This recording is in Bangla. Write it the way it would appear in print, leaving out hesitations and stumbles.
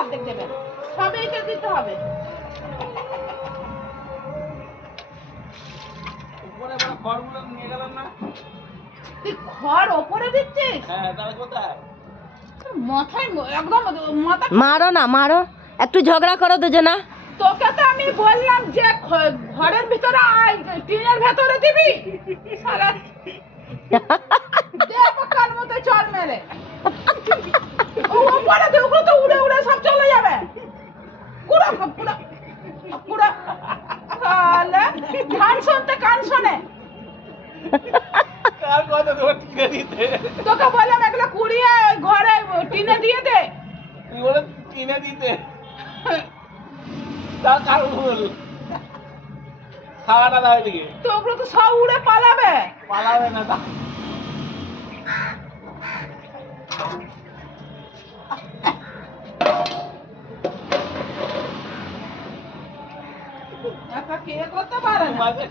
অর্ধেক দেবেন, সবাইকে দিতে হবে। উপরে বড় খড়গুলো নিয়ে গেলাম না? তুই খড় ওপরে দিচ্ছিস? হ্যাঁ, তাহলে কোথায়? মাথায় একদম মাথা। মারো না, মারো, একটু ঝগড়া করো দুজনা। তোকে তো আমি বললাম যে ঘরের ভিতরে আয়, টিনের ভেতরে দিবি। সারা দেবো কার মতো চল মেরে। ওপরে দে, ওগুলো তো উড়ে উড়ে সব চলে যাবে। পুরো পুরো পুরো তাহলে গান শুনতে কান শোনে। কার কথা তোমার টিনে দিতে? তোকে বললাম এগুলো কুড়িয়ে ওই ঘরে টিনে দিয়ে দে। তুই বলে টিনে দিতে। তার কারণ বল। খাওয়াটা দাও এদিকে। তো ওগুলো তো সব উড়ে পালাবে। পালাবে না তা। একা কে করতে পারে না। মাঝে